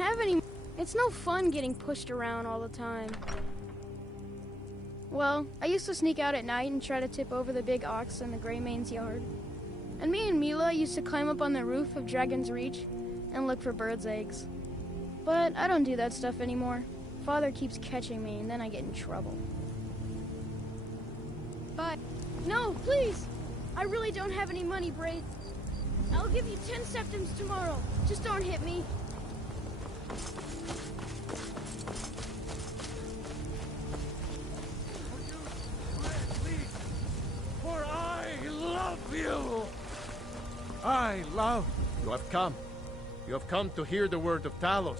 have any... It's no fun getting pushed around all the time. Well, I used to sneak out at night and try to tip over the big ox in the Greymane's yard. And me and Mila used to climb up on the roof of Dragon's Reach and look for birds' eggs. But I don't do that stuff anymore. Father keeps catching me and then I get in trouble. But... No, please! I really don't have any money, Braid. I'll give you 10 septims tomorrow. Just don't hit me. For I love you! I love you have come. You have come to hear the word of Talos.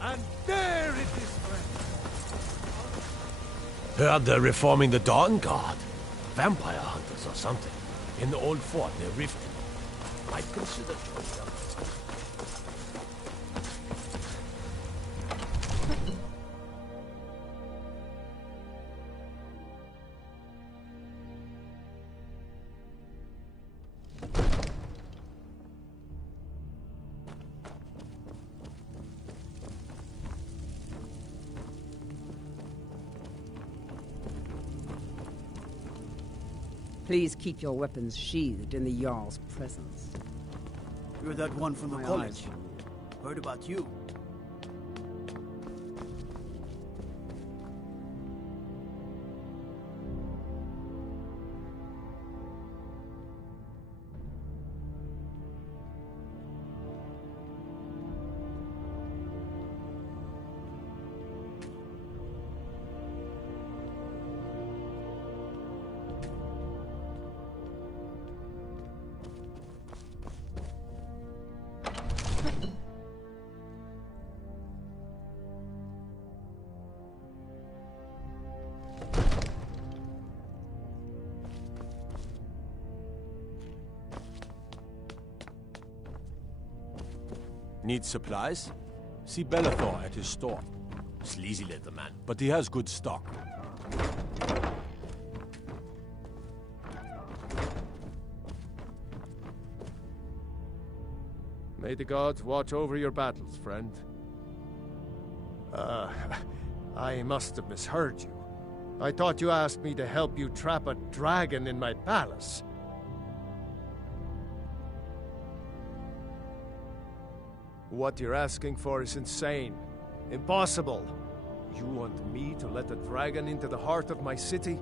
And there it is, friend. Heard they're reforming the Dawn Guard. Vampire hunters or something. In the old fort near Riften. Might consider joining them. Please keep your weapons sheathed in the Jarl's presence. You're that one from the college. Heard about you. Need supplies? See Bellathor at his store. Sleazy little man, but he has good stock. May the gods watch over your battles, friend. I must have misheard you. I thought you asked me to help you trap a dragon in my palace. What you're asking for is insane. Impossible. You want me to let a dragon into the heart of my city,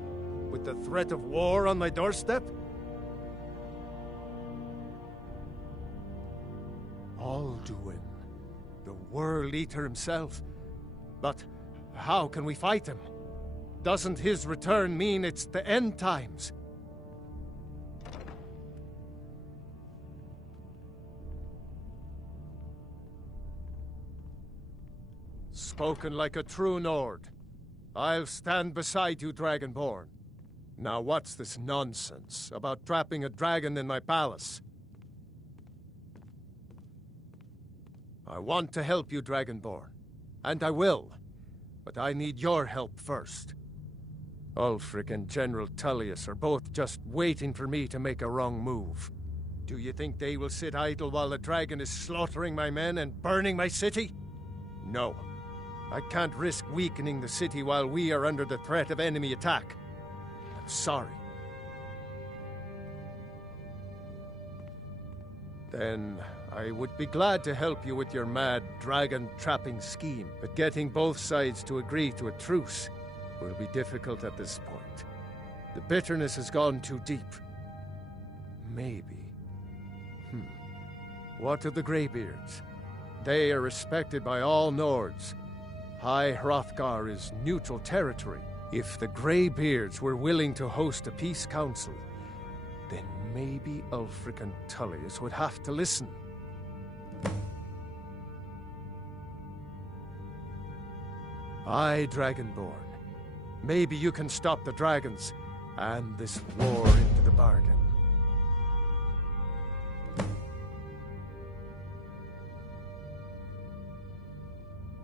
with the threat of war on my doorstep? Alduin, the World Eater himself. But how can we fight him? Doesn't his return mean it's the end times? Spoken like a true Nord. I'll stand beside you, Dragonborn. Now what's this nonsense about trapping a dragon in my palace? I want to help you, Dragonborn. And I will. But I need your help first. Ulfric and General Tullius are both just waiting for me to make a wrong move. Do you think they will sit idle while the dragon is slaughtering my men and burning my city? No. I can't risk weakening the city while we are under the threat of enemy attack. I'm sorry. Then I would be glad to help you with your mad dragon-trapping scheme, but getting both sides to agree to a truce will be difficult at this point. The bitterness has gone too deep. Maybe. What of the Greybeards? They are respected by all Nords. High Hrothgar is neutral territory. If the Greybeards were willing to host a peace council, then maybe Ulfric and Tullius would have to listen. Aye, Dragonborn. Maybe you can stop the dragons, and this war into the bargain.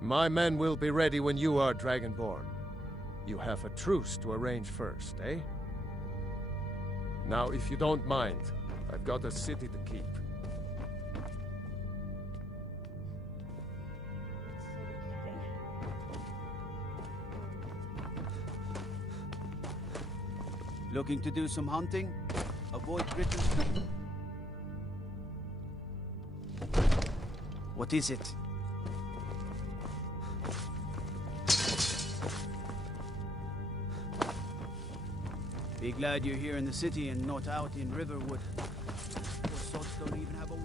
My men will be ready when you are, Dragonborn. You have a truce to arrange first, eh? Now, if you don't mind, I've got a city to keep. Looking to do some hunting? Avoid British... What is it? Be glad you're here in the city and not out in Riverwood. Your sots don't even have a ward.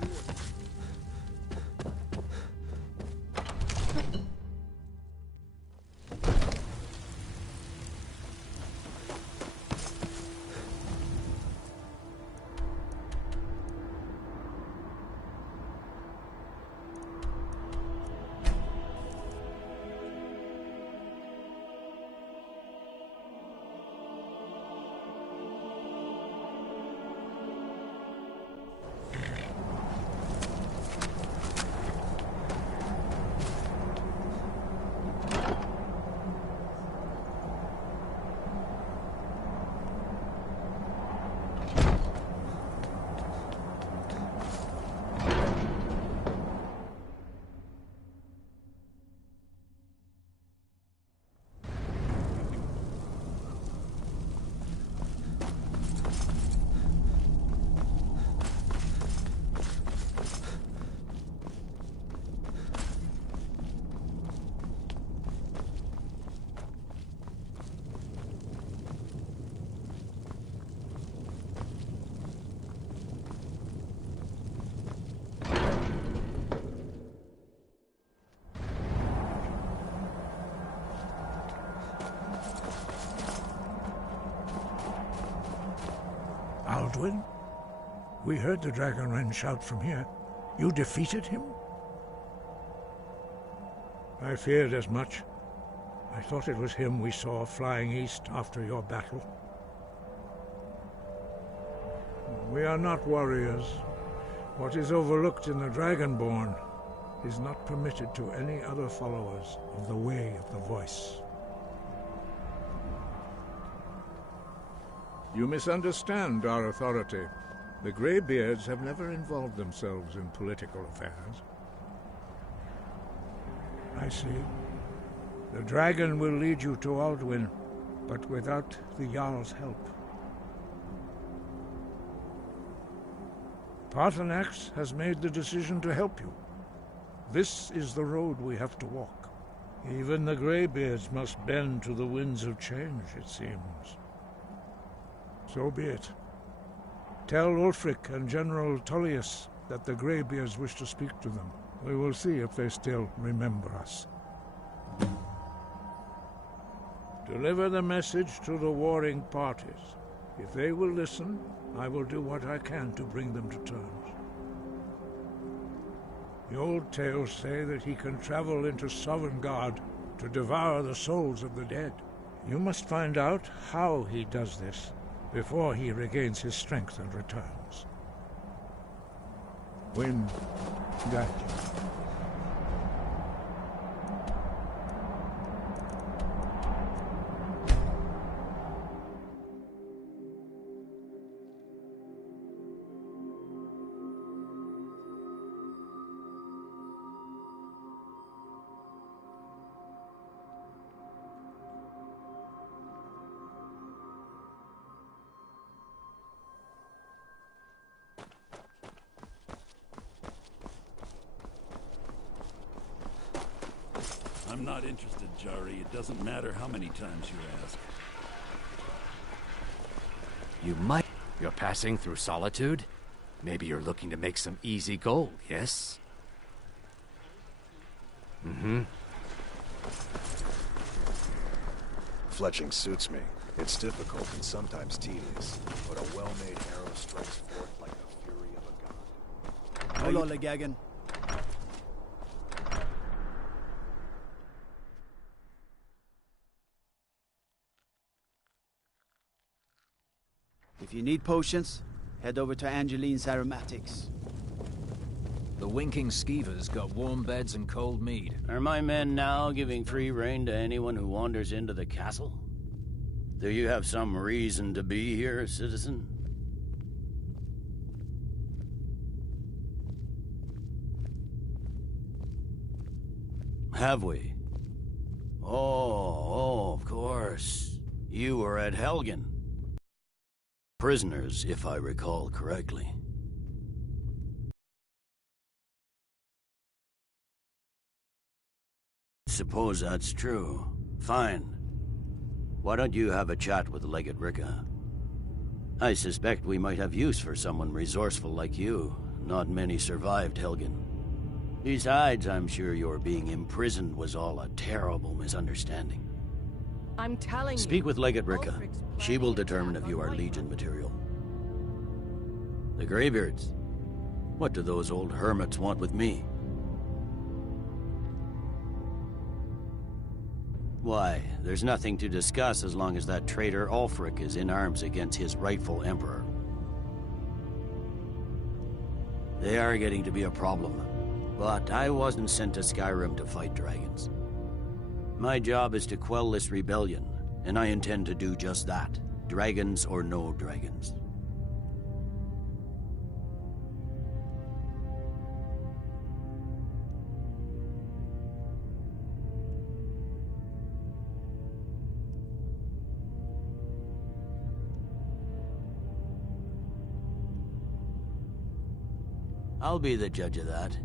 Alduin? We heard the Dragonren shout from here. You defeated him? I feared as much. I thought it was him we saw flying east after your battle. We are not warriors. What is overlooked in the Dragonborn is not permitted to any other followers of the Way of the Voice. You misunderstand our authority. The Greybeards have never involved themselves in political affairs. I see. The dragon will lead you to Alduin, but without the Jarl's help. Paarthurnax has made the decision to help you. This is the road we have to walk. Even the Greybeards must bend to the winds of change, it seems. So be it. Tell Ulfric and General Tullius that the Greybeards wish to speak to them. We will see if they still remember us. Deliver the message to the warring parties. If they will listen, I will do what I can to bring them to terms. The old tales say that he can travel into Sovngarde to devour the souls of the dead. You must find out how he does this before he regains his strength and returns. Wind, guide you. I'm not interested, Jari. It doesn't matter how many times you ask. You might... You're passing through Solitude? Maybe you're looking to make some easy gold, yes? Mm-hmm. Fletching suits me. It's difficult and sometimes tedious, but a well-made arrow strikes forth like the fury of a god. Hold on, Gagan. If you need potions, head over to Angeline's Aromatics. The winking skeevers got warm beds and cold mead. Are my men now giving free rein to anyone who wanders into the castle? Do you have some reason to be here, citizen? Have we? Oh, of course. You were at Helgen. prisoners, if I recall correctly. Suppose that's true. Fine. Why don't you have a chat with Legate Ricka? I suspect we might have use for someone resourceful like you. Not many survived Helgen. Besides, I'm sure your being imprisoned was all a terrible misunderstanding. I'm telling you. Speak with Legate Ricka. She will determine if you are Legion material. The Greybeards? What do those old hermits want with me? Why, there's nothing to discuss as long as that traitor Ulfric is in arms against his rightful emperor. They are getting to be a problem, but I wasn't sent to Skyrim to fight dragons. My job is to quell this rebellion, and I intend to do just that, dragons or no dragons. I'll be the judge of that.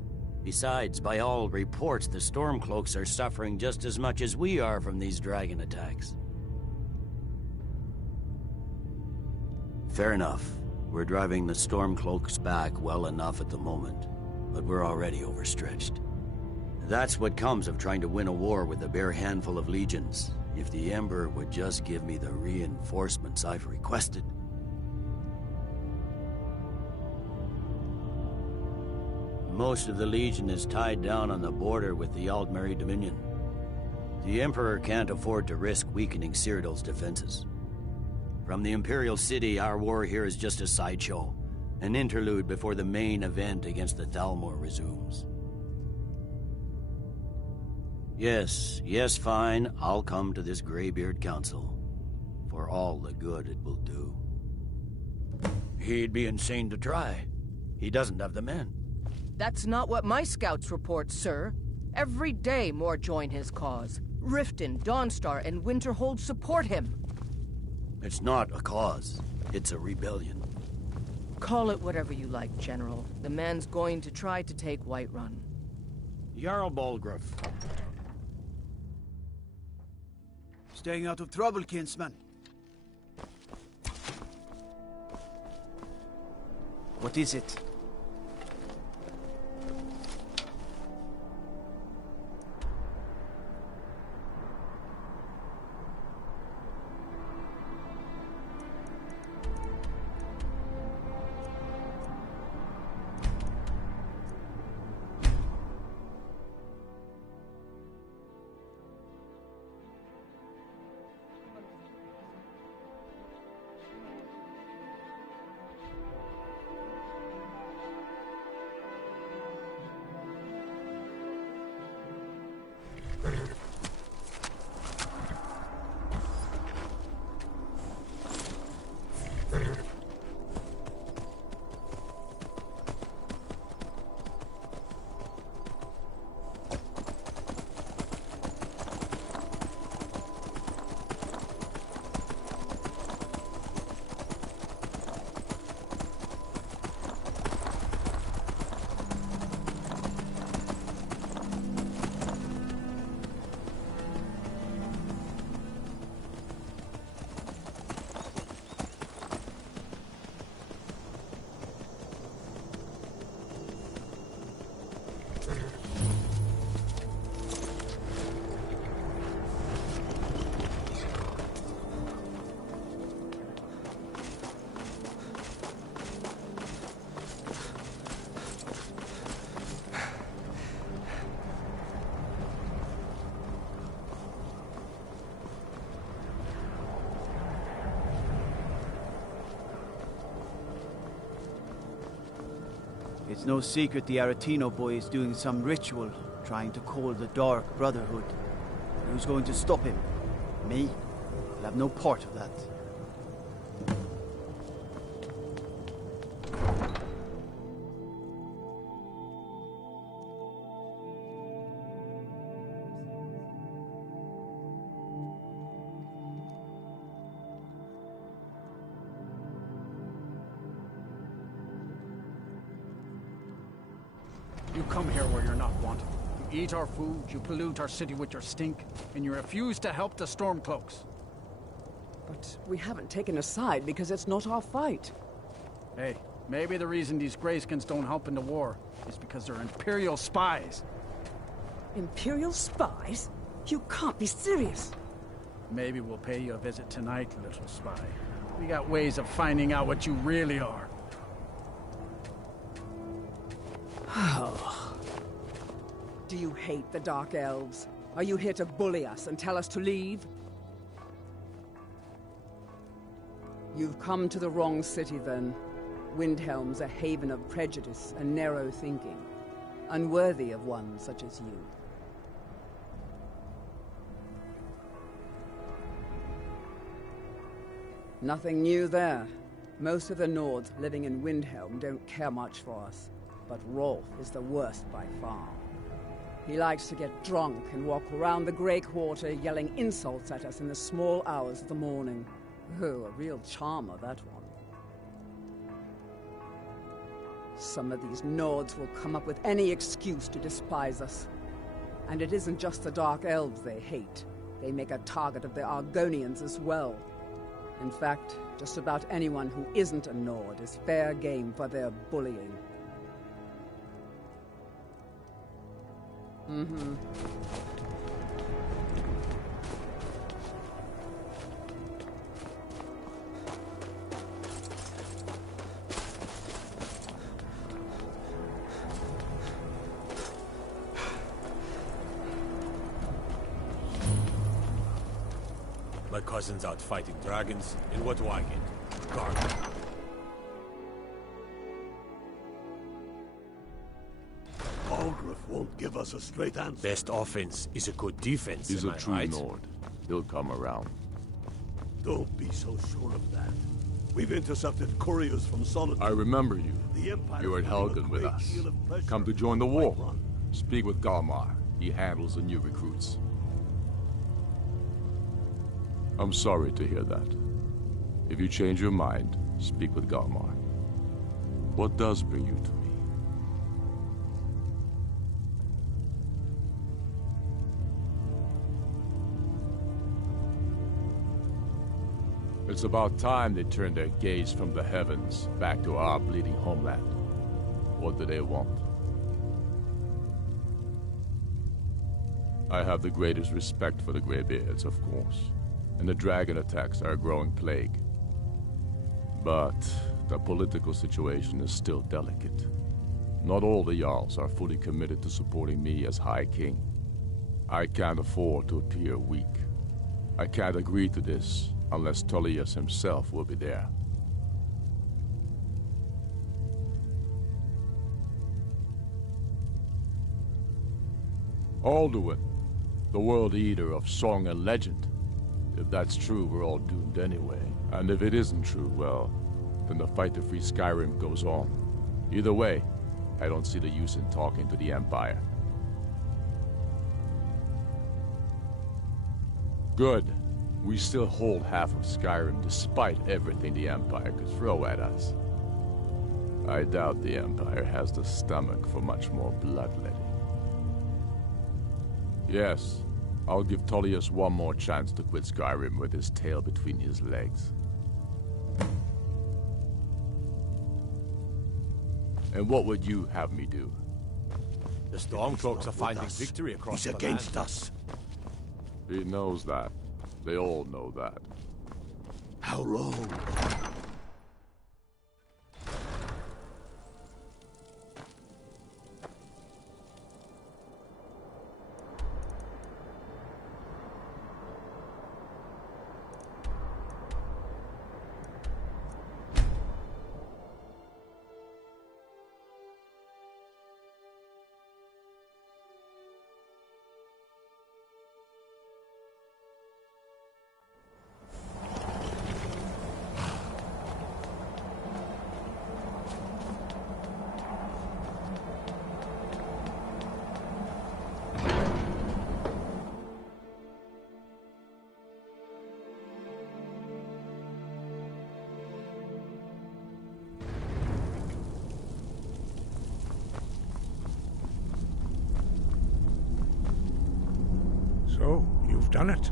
Besides, by all reports, the Stormcloaks are suffering just as much as we are from these dragon attacks. Fair enough. We're driving the Stormcloaks back well enough at the moment, but we're already overstretched. That's what comes of trying to win a war with a bare handful of legions. If the Emperor would just give me the reinforcements I've requested. Most of the Legion is tied down on the border with the Altmeri Dominion. The Emperor can't afford to risk weakening Cyrodiil's defenses. From the Imperial City, our war here is just a sideshow, an interlude before the main event against the Thalmor resumes. Yes, fine, I'll come to this Greybeard Council, for all the good it will do. He'd be insane to try. He doesn't have the men. That's not what my scouts report, sir. Every day more join his cause. Riften, Dawnstar, and Winterhold support him. It's not a cause. It's a rebellion. Call it whatever you like, General. The man's going to try to take Whiterun. Jarl Balgruuf. Staying out of trouble, kinsman. What is it? It's no secret the Aretino boy is doing some ritual, trying to call the Dark Brotherhood. Who's going to stop him? Me? I'll have no part of that. You come here where you're not wanted. You eat our food, you pollute our city with your stink, and you refuse to help the Stormcloaks. But we haven't taken a side because it's not our fight. Hey, maybe the reason these Greyskins don't help in the war is because they're Imperial spies. Imperial spies? You can't be serious. Maybe we'll pay you a visit tonight, little spy. We got ways of finding out what you really are. Do you hate the Dark Elves? Are you here to bully us and tell us to leave? You've come to the wrong city, then. Windhelm's a haven of prejudice and narrow thinking, unworthy of one such as you. Nothing new there. Most of the Nords living in Windhelm don't care much for us, but Rolf is the worst by far. He likes to get drunk and walk around the Grey Quarter yelling insults at us in the small hours of the morning. Oh, a real charmer, that one. Some of these Nords will come up with any excuse to despise us. And it isn't just the Dark Elves they hate. They make a target of the Argonians as well. In fact, just about anyone who isn't a Nord is fair game for their bullying. My cousin's out fighting dragons, and what do I get? Garbage. Algrif won't give us a straight answer. Best offense is a good defense, He's am a I true right? Nord. He'll come around. Don't be so sure of that. We've intercepted couriers from Solitude. I remember you. The Empire You were at Helgen with us. Come to join the war. Speak with Galmar. He handles the new recruits. I'm sorry to hear that. If you change your mind, speak with Galmar. What does bring you to me? It's about time they turned their gaze from the heavens back to our bleeding homeland. What do they want? I have the greatest respect for the Greybeards, of course, and the dragon attacks are a growing plague. But the political situation is still delicate. Not all the Jarls are fully committed to supporting me as High King. I can't afford to appear weak. I can't agree to this unless Tullius himself will be there. Alduin, the World Eater of song and legend. If that's true, we're all doomed anyway. And if it isn't true, well, then the fight to free Skyrim goes on. Either way, I don't see the use in talking to the Empire. Good. We still hold half of Skyrim despite everything the Empire could throw at us. I doubt the Empire has the stomach for much more bloodletting. Yes, I'll give Tullius one more chance to quit Skyrim with his tail between his legs. And what would you have me do? The Stormcloaks are finding victory across the land. He's against us. He knows that. They all know that. How long? So, you've done it.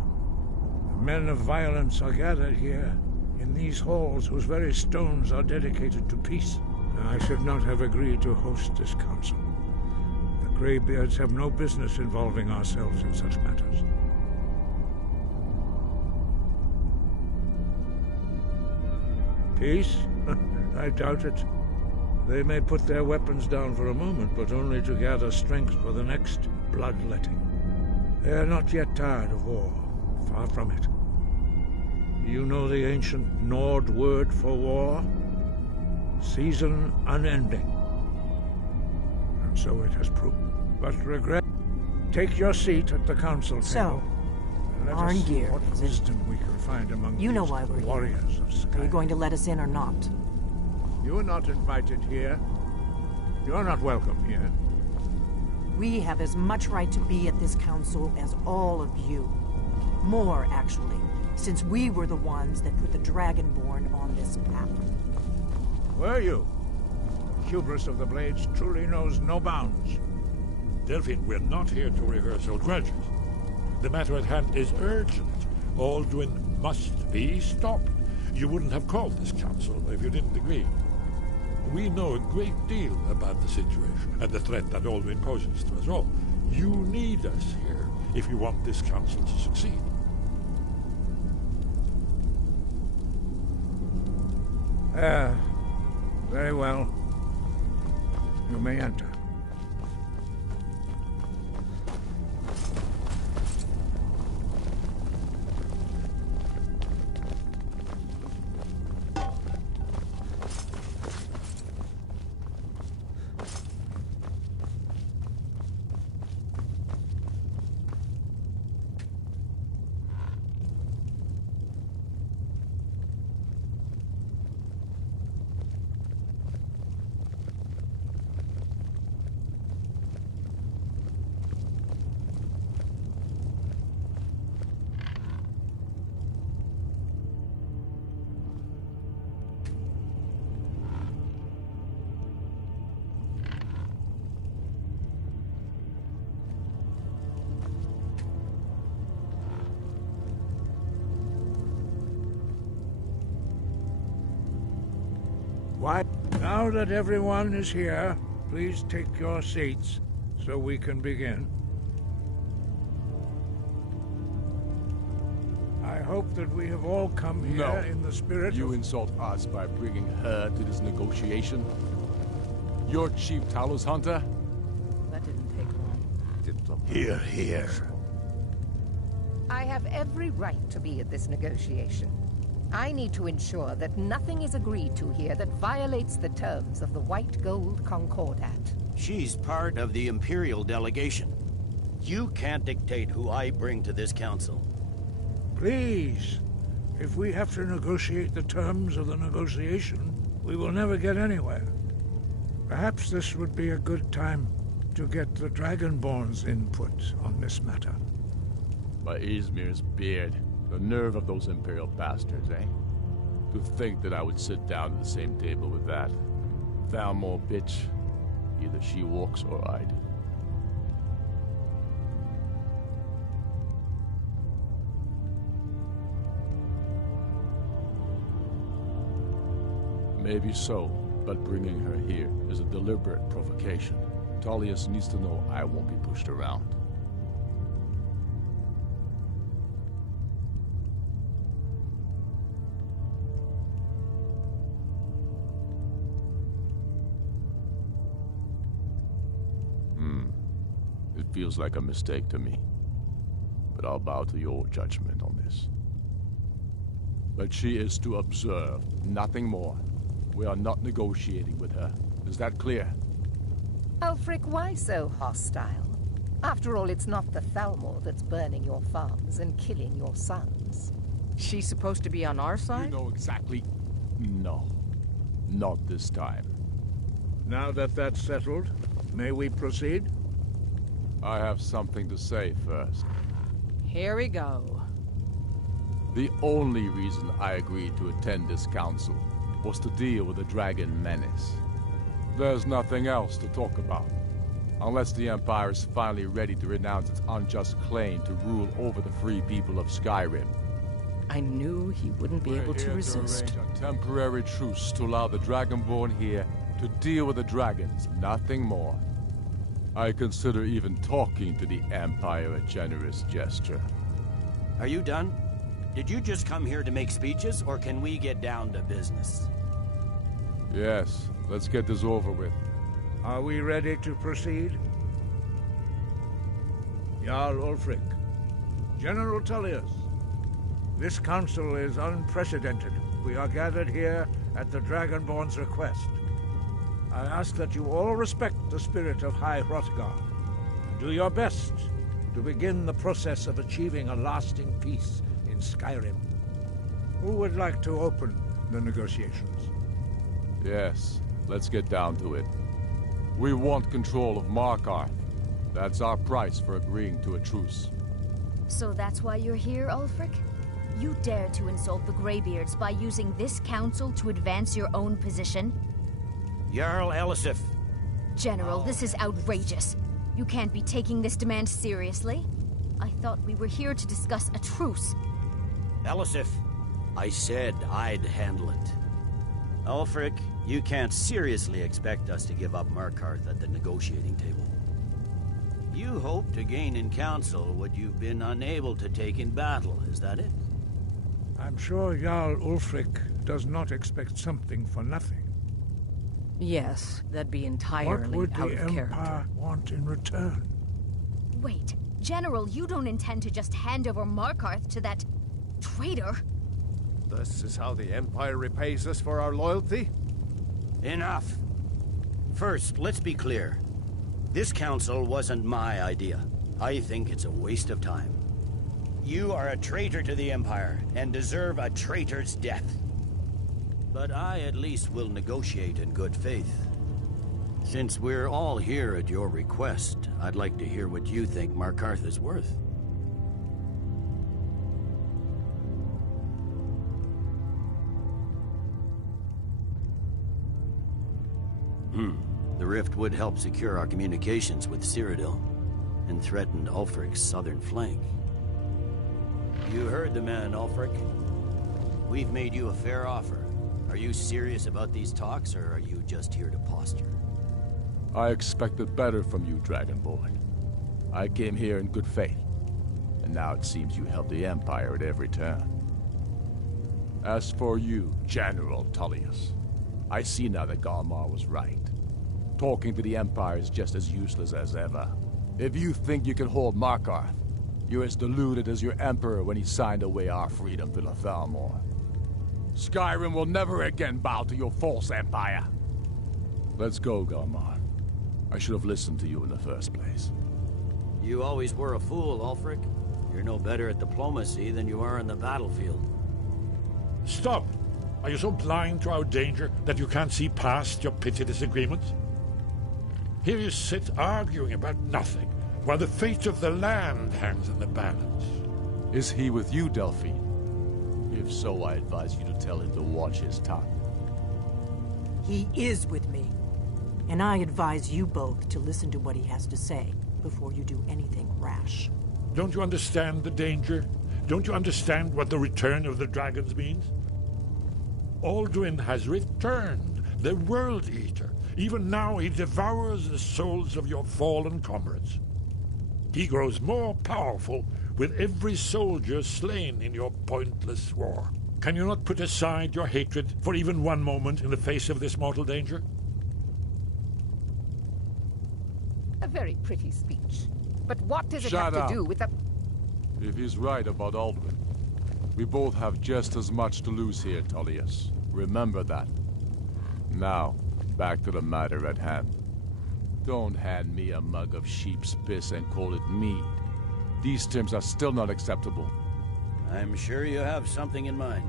The men of violence are gathered here, in these halls whose very stones are dedicated to peace. I should not have agreed to host this council. The Greybeards have no business involving ourselves in such matters. Peace? I doubt it. They may put their weapons down for a moment, but only to gather strength for the next bloodletting. They are not yet tired of war. Far from it. You know the ancient Nord word for war? Season unending. And so it has proved. But regret... Take your seat at the council table. So, Let us see Arngeir, what wisdom we can find among you know these why we're here. warriors of Skyrim. Are you going to let us in or not? You are not invited here. You are not welcome here. We have as much right to be at this council as all of you. More, actually, since we were the ones that put the Dragonborn on this path. Were you? Hubris of the Blades truly knows no bounds. Delphine, we're not here to rehearse old grudges. The matter at hand is urgent. Aldwin must be stopped. You wouldn't have called this council if you didn't agree. We know a great deal about the situation and the threat that Aldwin poses to us all. You need us here if you want this council to succeed. Very well. You may enter. Why? Now that everyone is here, please take your seats so we can begin. I hope that we have all come here in the spirit You of... insult us by bringing her to this negotiation? You're Chief Talos Hunter? That didn't take long. Here, here. I have every right to be at this negotiation. I need to ensure that nothing is agreed to here that violates the terms of the White Gold Concordat. She's part of the Imperial delegation. You can't dictate who I bring to this council. Please, if we have to negotiate the terms of the negotiation, we will never get anywhere. Perhaps this would be a good time to get the Dragonborn's input on this matter. By Izmir's beard. The nerve of those Imperial bastards, eh? To think that I would sit down at the same table with that. Thalmor bitch. Either she walks or I do. Maybe so, but bringing her here is a deliberate provocation. Tullius needs to know I won't be pushed around. It feels like a mistake to me. But I'll bow to your judgment on this. But she is to observe, nothing more. We are not negotiating with her. Is that clear? Ulfric, why so hostile? After all, it's not the Thalmor that's burning your farms and killing your sons. She's supposed to be on our side? You know exactly... No. Not this time. Now that that's settled, may we proceed? I have something to say first. Here we go. The only reason I agreed to attend this council was to deal with the dragon menace. There's nothing else to talk about. Unless the Empire is finally ready to renounce its unjust claim to rule over the free people of Skyrim. I knew he wouldn't be able to resist. To arrange a temporary truce to allow the Dragonborn here to deal with the dragons, nothing more. I consider even talking to the Empire a generous gesture. Are you done? Did you just come here to make speeches, or can we get down to business? Yes, let's get this over with. Are we ready to proceed? Jarl Ulfric, General Tullius, this council is unprecedented. We are gathered here at the Dragonborn's request. I ask that you all respect the spirit of High Hrothgar, and do your best to begin the process of achieving a lasting peace in Skyrim. Who would like to open the negotiations? Yes, let's get down to it. We want control of Markarth. That's our price for agreeing to a truce. So that's why you're here, Ulfric? You dare to insult the Greybeards by using this council to advance your own position? Jarl Elisif. General, this is outrageous. You can't be taking this demand seriously. I thought we were here to discuss a truce. Elisif, I said I'd handle it. Ulfric, you can't seriously expect us to give up Markarth at the negotiating table. You hope to gain in council what you've been unable to take in battle, is that it? I'm sure Jarl Ulfric does not expect something for nothing. Yes, that'd be entirely What would out the of character. Empire want in return? Wait, General, you don't intend to just hand over Markarth to that traitor? This is how the Empire repays us for our loyalty? Enough. First, let's be clear. This council wasn't my idea. I think it's a waste of time. You are a traitor to the Empire, and deserve a traitor's death. But I at least will negotiate in good faith. Since we're all here at your request, I'd like to hear what you think Markarth is worth. The rift would help secure our communications with Cyrodiil, and threatened Ulfric's southern flank. You heard the man, Ulfric. We've made you a fair offer. Are you serious about these talks, or are you just here to posture? I expected better from you, Dragonborn. I came here in good faith, and now it seems you help the Empire at every turn. As for you, General Tullius, I see now that Galmar was right. Talking to the Empire is just as useless as ever. If you think you can hold Markarth, you're as deluded as your Emperor when he signed away our freedom to Thalmor. Skyrim will never again bow to your false empire. Let's go, Galmar. I should have listened to you in the first place. You always were a fool, Ulfric. You're no better at diplomacy than you are in the battlefield. Stop! Are you so blind to our danger that you can't see past your petty disagreements? Here you sit arguing about nothing, while the fate of the land hangs in the balance. Is he with you, Delphine? If so, I advise you to tell him to watch his tongue. He is with me. And I advise you both to listen to what he has to say before you do anything rash. Don't you understand the danger? Don't you understand what the return of the dragons means? Alduin has returned, the World Eater. Even now he devours the souls of your fallen comrades. He grows more powerful with every soldier slain in your pointless war. Can you not put aside your hatred for even one moment in the face of this mortal danger? A very pretty speech. But what does it Shut have up. to do with the... If he's right about Alduin, we both have just as much to lose here, Tullius. Remember that. Now, back to the matter at hand. Don't hand me a mug of sheep's piss and call it mead. These terms are still not acceptable. I'm sure you have something in mind.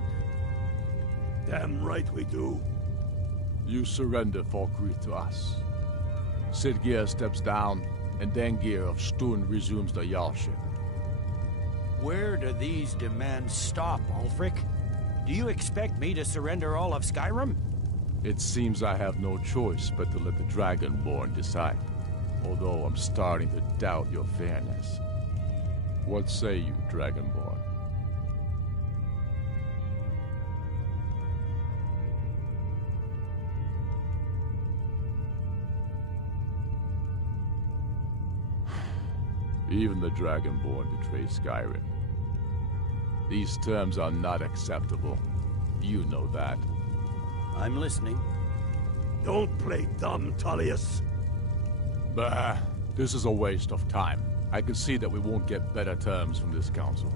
Damn right we do. You surrender Falkreath to us. Sidgeir steps down, and Dengir of Stun resumes the Jarlship. Where do these demands stop, Ulfric? Do you expect me to surrender all of Skyrim? It seems I have no choice but to let the Dragonborn decide. although I'm starting to doubt your fairness. What say you, Dragonborn? Even the Dragonborn betray Skyrim. These terms are not acceptable. You know that. I'm listening. Don't play dumb, Tullius. Bah, this is a waste of time. I can see that we won't get better terms from this council.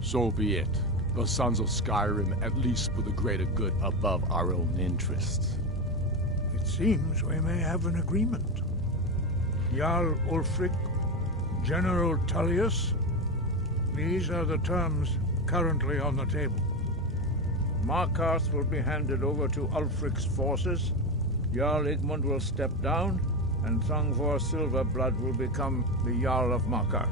So be it. The Sons of Skyrim at least put the greater good above our own interests. It seems we may have an agreement. Jarl Ulfric, General Tullius, these are the terms currently on the table. Markarth will be handed over to Ulfric's forces, Jarl Igmund will step down, and Thongvor Silverblood will become the Jarl of Markarth.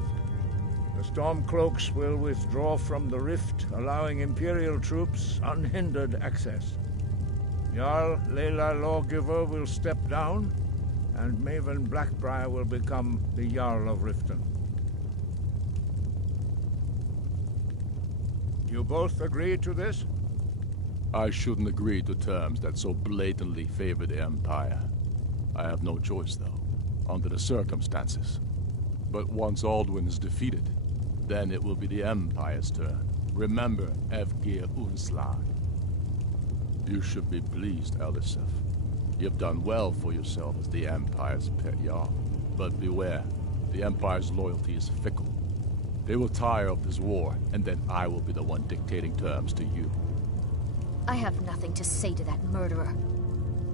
The Stormcloaks will withdraw from the Rift, allowing Imperial troops unhindered access. Jarl Leila Lawgiver will step down, and Maven Blackbriar will become the Jarl of Riften. You both agree to this? I shouldn't agree to terms that so blatantly favor the Empire. I have no choice, though, under the circumstances. But once Alduin is defeated, then it will be the Empire's turn. Remember Evgir Unslag. You should be pleased, Elisif. You've done well for yourself as the Empire's pet Jarl. But beware, the Empire's loyalty is fickle. They will tire of this war, and then I will be the one dictating terms to you. I have nothing to say to that murderer.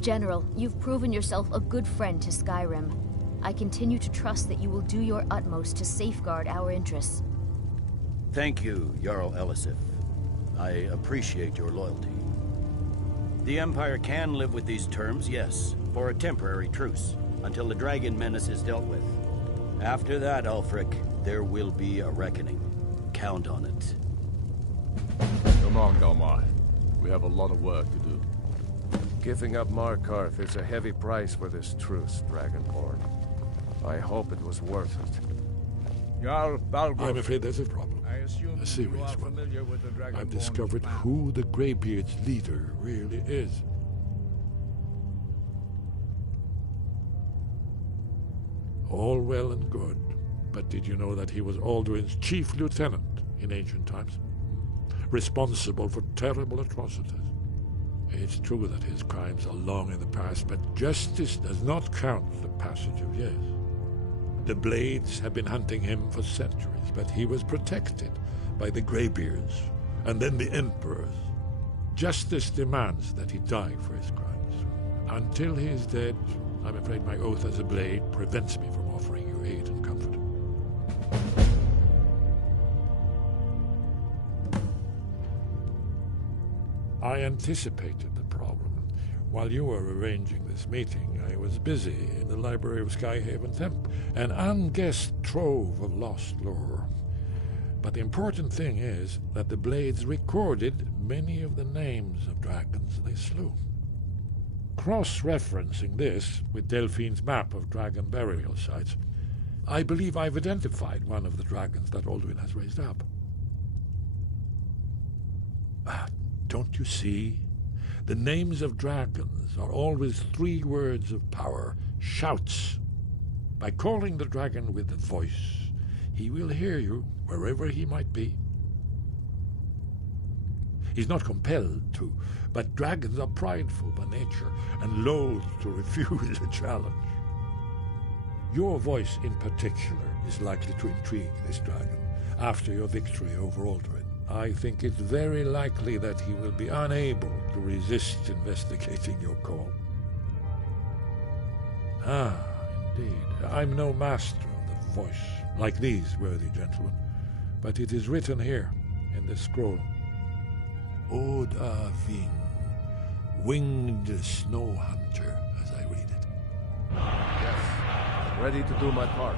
General, you've proven yourself a good friend to Skyrim. I continue to trust that you will do your utmost to safeguard our interests. Thank you, Jarl Elisif. I appreciate your loyalty. The Empire can live with these terms, yes, for a temporary truce, until the dragon menace is dealt with. After that, Ulfric, there will be a reckoning. Count on it. Come on, Galmar. We have a lot of work to do. Giving up Markarth is a heavy price for this truce, Dragonborn. I hope it was worth it. Jarl Balgruuf. I'm afraid there's a problem. A serious one. I've discovered who the Greybeard's leader really is. All well and good, but did you know that he was Alduin's chief lieutenant in ancient times? Responsible for terrible atrocities. It's true that his crimes are long in the past, but justice does not count the passage of years. The Blades have been hunting him for centuries, but he was protected by the Greybeards, and then the Emperors. Justice demands that he die for his crimes. Until he is dead, I'm afraid my oath as a Blade prevents me from offering you aid and comfort. I anticipated the problem. While you were arranging this meeting, I was busy in the library of Skyhaven Temple, an unguessed trove of lost lore. But the important thing is that the Blades recorded many of the names of dragons they slew. Cross-referencing this with Delphine's map of dragon burial sites, I believe I've identified one of the dragons that Alduin has raised up. Don't you see? The names of dragons are always 3 words of power, shouts. By calling the dragon with a voice, he will hear you wherever he might be. He's not compelled to, but dragons are prideful by nature and loath to refuse a challenge. Your voice in particular is likely to intrigue this dragon after your victory over Alduin. I think it's very likely that he will be unable to resist investigating your call. Ah, indeed. I'm no master of the voice, like these worthy gentlemen, but it is written here in this scroll. Oda Ving, winged snow hunter, as I read it. Yes, ready to do my part.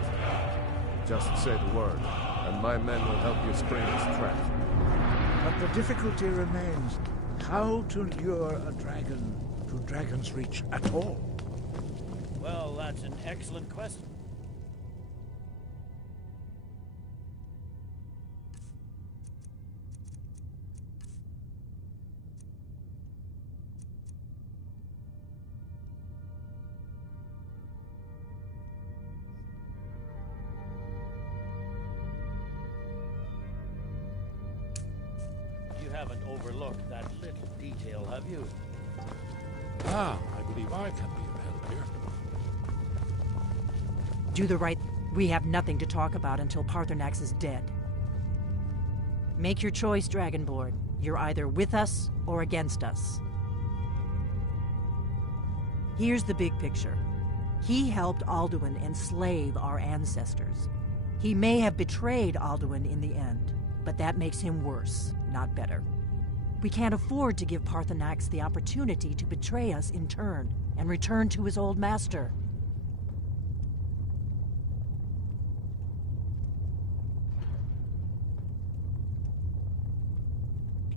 Just say the word, and my men will help you spring this trap. But the difficulty remains how to lure a dragon to Dragon's Reach at all. Well, that's an excellent question. You haven't overlooked that little detail, have you? Ah, I believe I can be of help here. Do the right... We have nothing to talk about until Paarthurnax is dead. Make your choice, Dragonborn. You're either with us or against us. Here's the big picture. He helped Alduin enslave our ancestors. He may have betrayed Alduin in the end, but that makes him worse, not better. We can't afford to give Paarthurnax the opportunity to betray us in turn and return to his old master.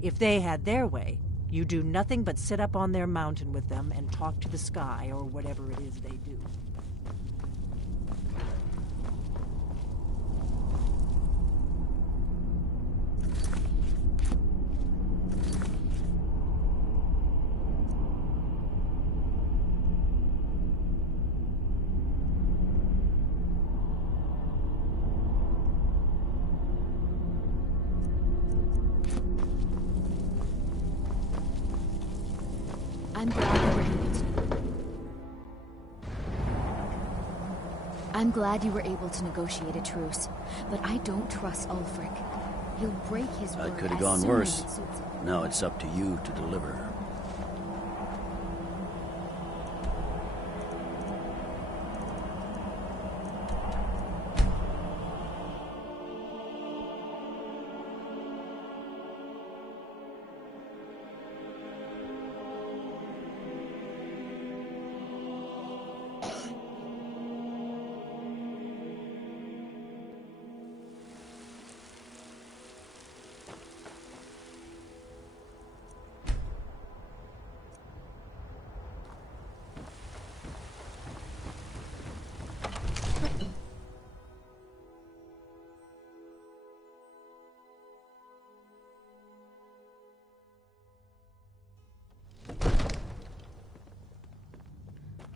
If they had their way, you do nothing but sit up on their mountain with them and talk to the sky or whatever it is they do. I'm glad you were able to negotiate a truce, but I don't trust Ulfric. He'll break his word. It could have as gone soon worse. as it suits him. Now it's up to you to deliver.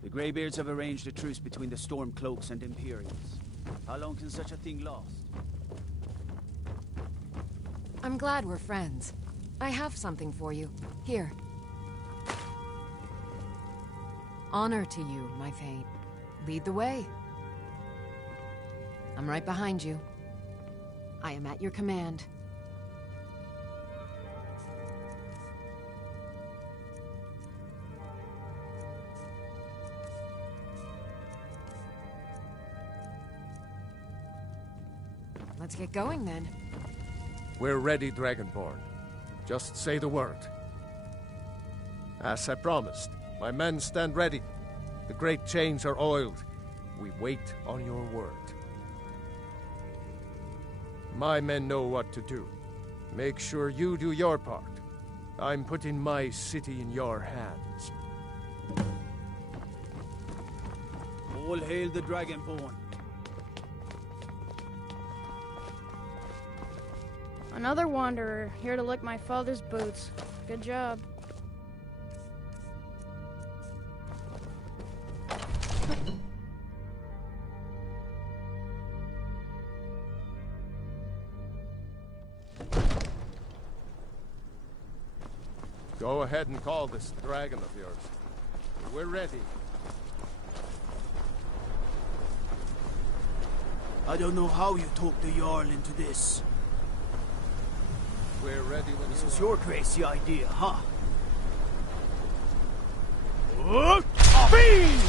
The Greybeards have arranged a truce between the Stormcloaks and Imperials. How long can such a thing last? I'm glad we're friends. I have something for you. Here. Honor to you, my Thane. Lead the way. I'm right behind you. I am at your command. Let's get going, then. We're ready, Dragonborn. Just say the word. As I promised, my men stand ready. The great chains are oiled. We wait on your word. My men know what to do. Make sure you do your part. I'm putting my city in your hands. All hail the Dragonborn. Another wanderer, here to lick my father's boots. Good job. Go ahead and call this dragon of yours. We're ready. I don't know how you talked the Jarl into this. We're ready when this you was are. your crazy idea, huh? Fiend!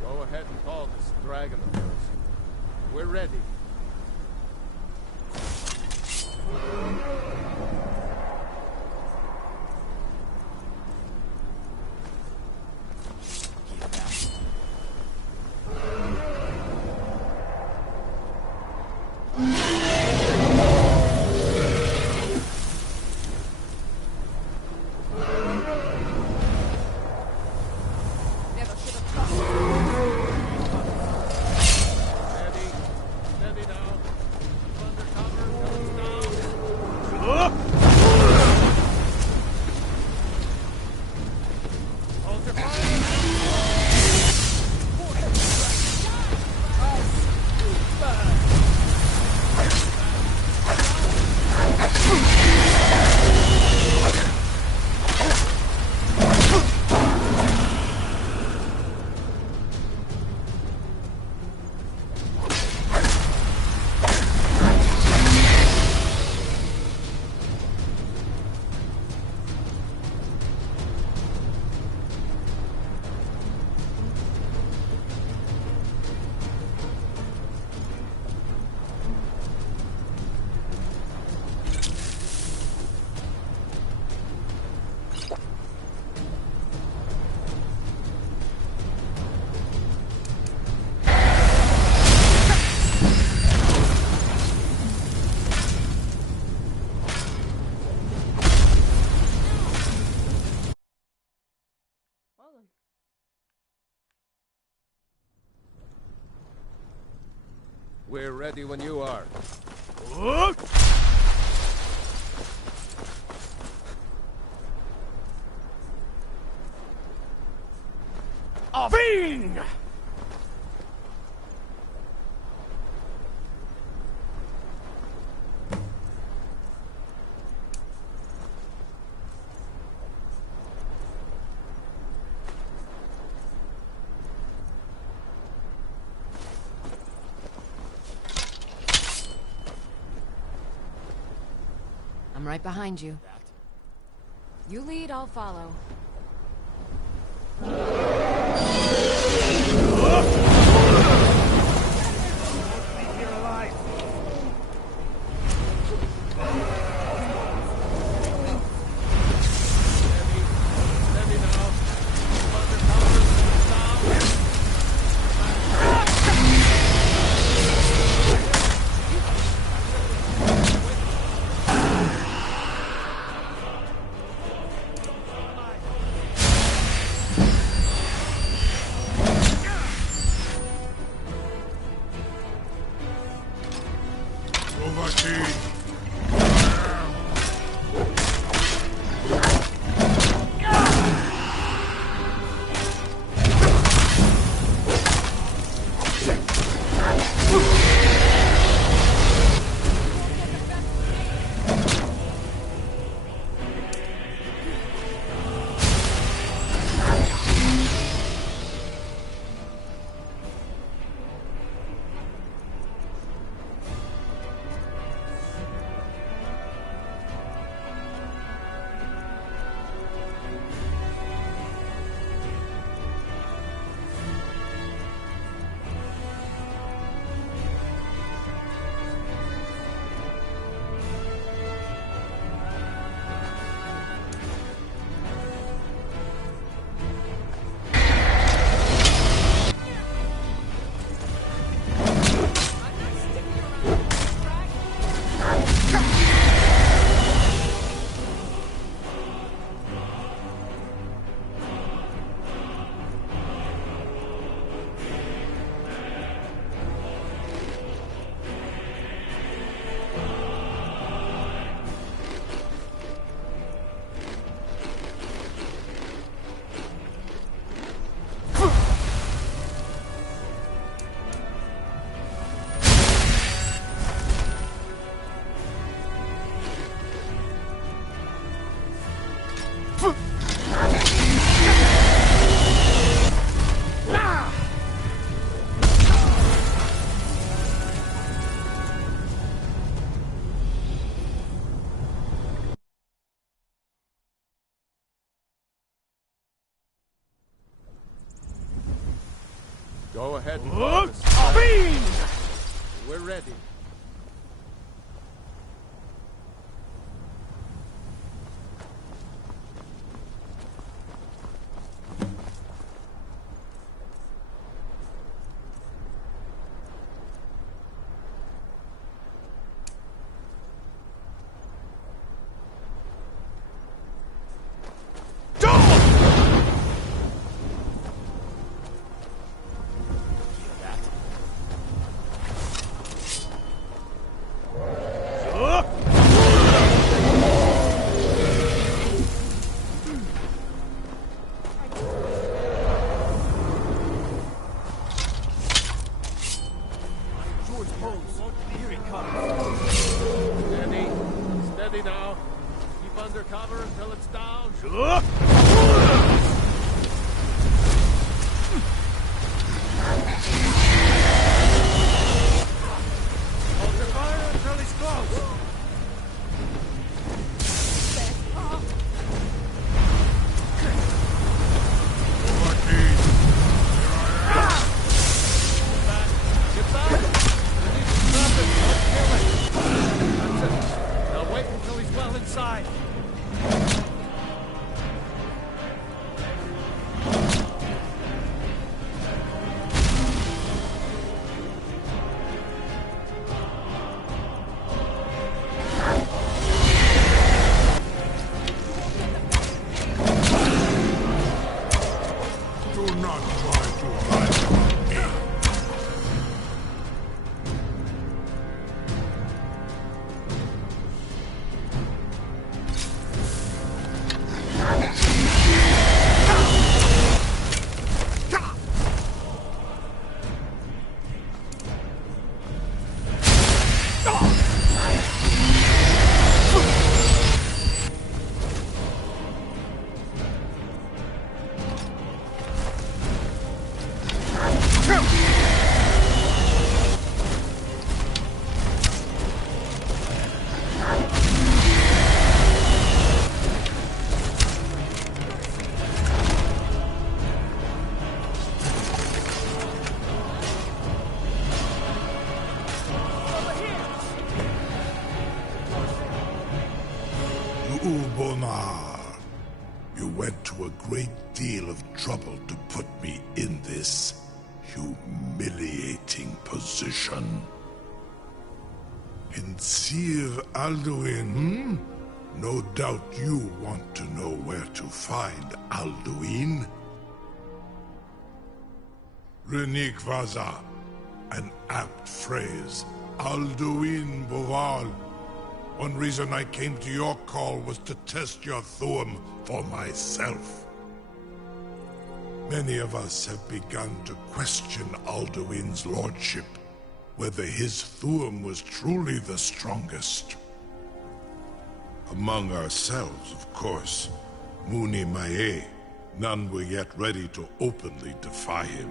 Go ahead and call this dragon of yours. We're ready. We're ready when you are. Bing! I'm right behind you. You lead, I'll follow. Go ahead and we're ready. Steady now. Keep under cover until it's down. Hold your fire until he's close. Get back. You need to stop it. Don't kill it. That's it. Now wait until he's well inside. Donar, you went to a great deal of trouble to put me in this humiliating position. In Sir Alduin, No doubt you want to know where to find Alduin. Renikvaza, an apt phrase. Alduin Boval. One reason I came to your call was to test your Thuum for myself. Many of us have begun to question Alduin's lordship, whether his Thuum was truly the strongest. Among ourselves, of course, Muni Mae, none were yet ready to openly defy him.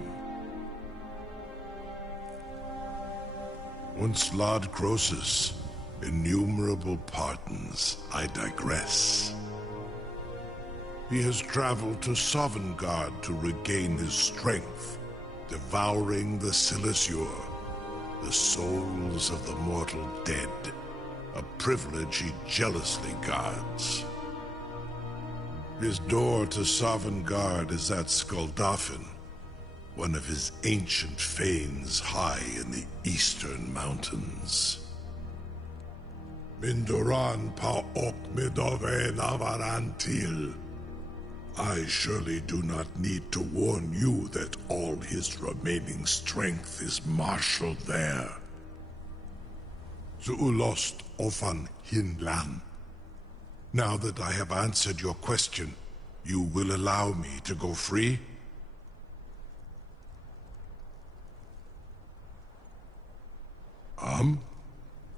Once Lord Croesus, innumerable pardons, I digress. He has traveled to Sovngarde to regain his strength, devouring the Silesur, the souls of the mortal dead, a privilege he jealously guards. His door to Sovngarde is at Skuldafn, one of his ancient fanes high in the eastern mountains. Mindoran pa ok midove navarantil. I surely do not need to warn you that all his remaining strength is marshaled there. Zuulost ofan hinlan. Now that I have answered your question, you will allow me to go free?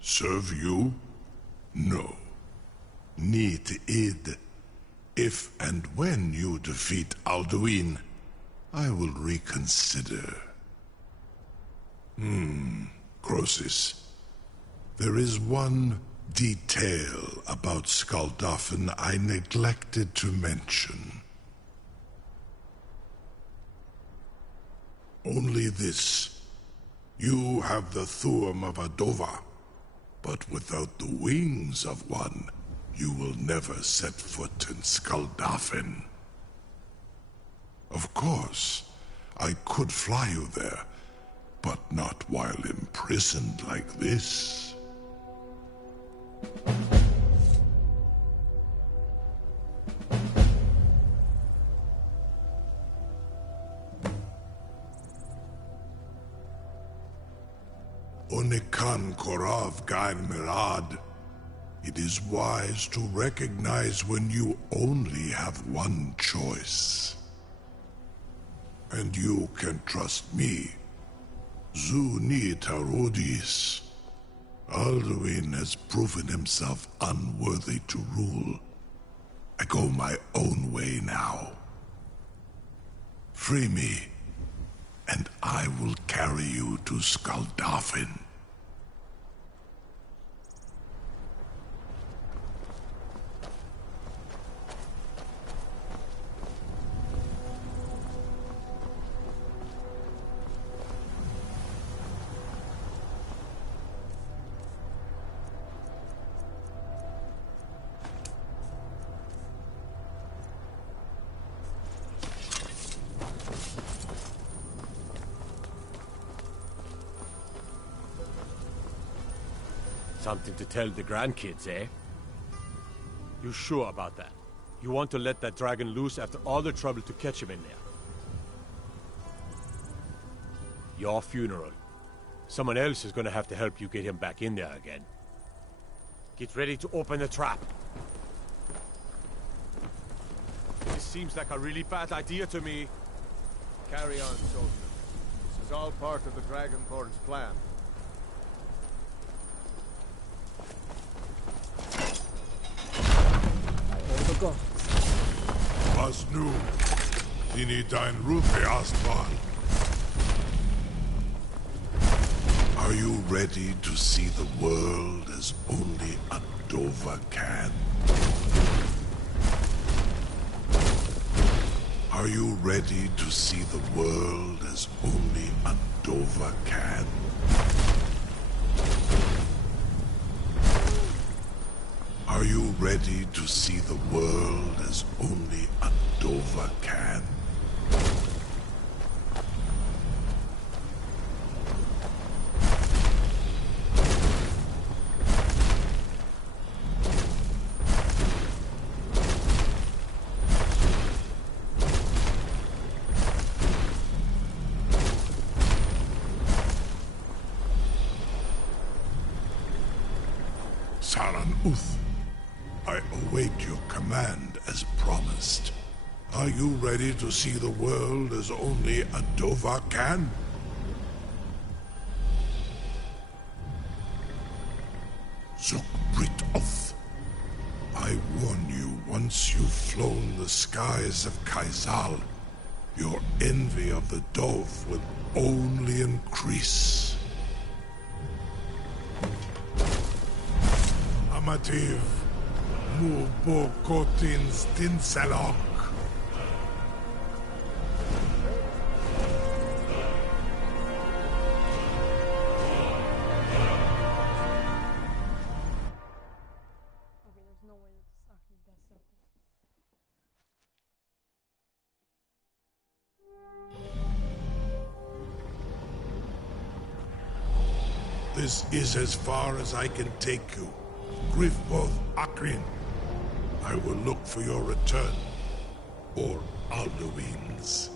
Serve you? No. Need id. If and when you defeat Alduin, I will reconsider. Croesus. There is one detail about Skuldafn I neglected to mention. Only this. You have the Thuum of Adova, but without the wings of one, you will never set foot in Skuldafn. Of course, I could fly you there, but not while imprisoned like this. Onikan Korav Gain Mirad. It is wise to recognize when you only have one choice. And you can trust me. Zuni Tarodis. Alduin has proven himself unworthy to rule. I go my own way now. Free me, and I will carry you to Skuldafn. Something to tell the grandkids, eh? You sure about that? You want to let that dragon loose after all the trouble to catch him in there? Your funeral. Someone else is gonna have to help you get him back in there again. Get ready to open the trap. This seems like a really bad idea to me. Carry on, soldier. This is all part of the Dragonborn's plan. Was nu, dini dein Rufe Astval. Are you ready to see the world as only Adova can? Are you ready to see the world as only Adova can? Are Are you ready to see the world as only a Dova can? Uth, I await your command as promised. Are you ready to see the world as only a Dova can? Zukbritoth, I warn you, once you've flown the skies of Kaizal, your envy of the Dove will only increase. Amativ, Mubo Kotins Tinselok. This is as far as I can take you. Grifboth Akrin. I will look for your return, or Alduin's.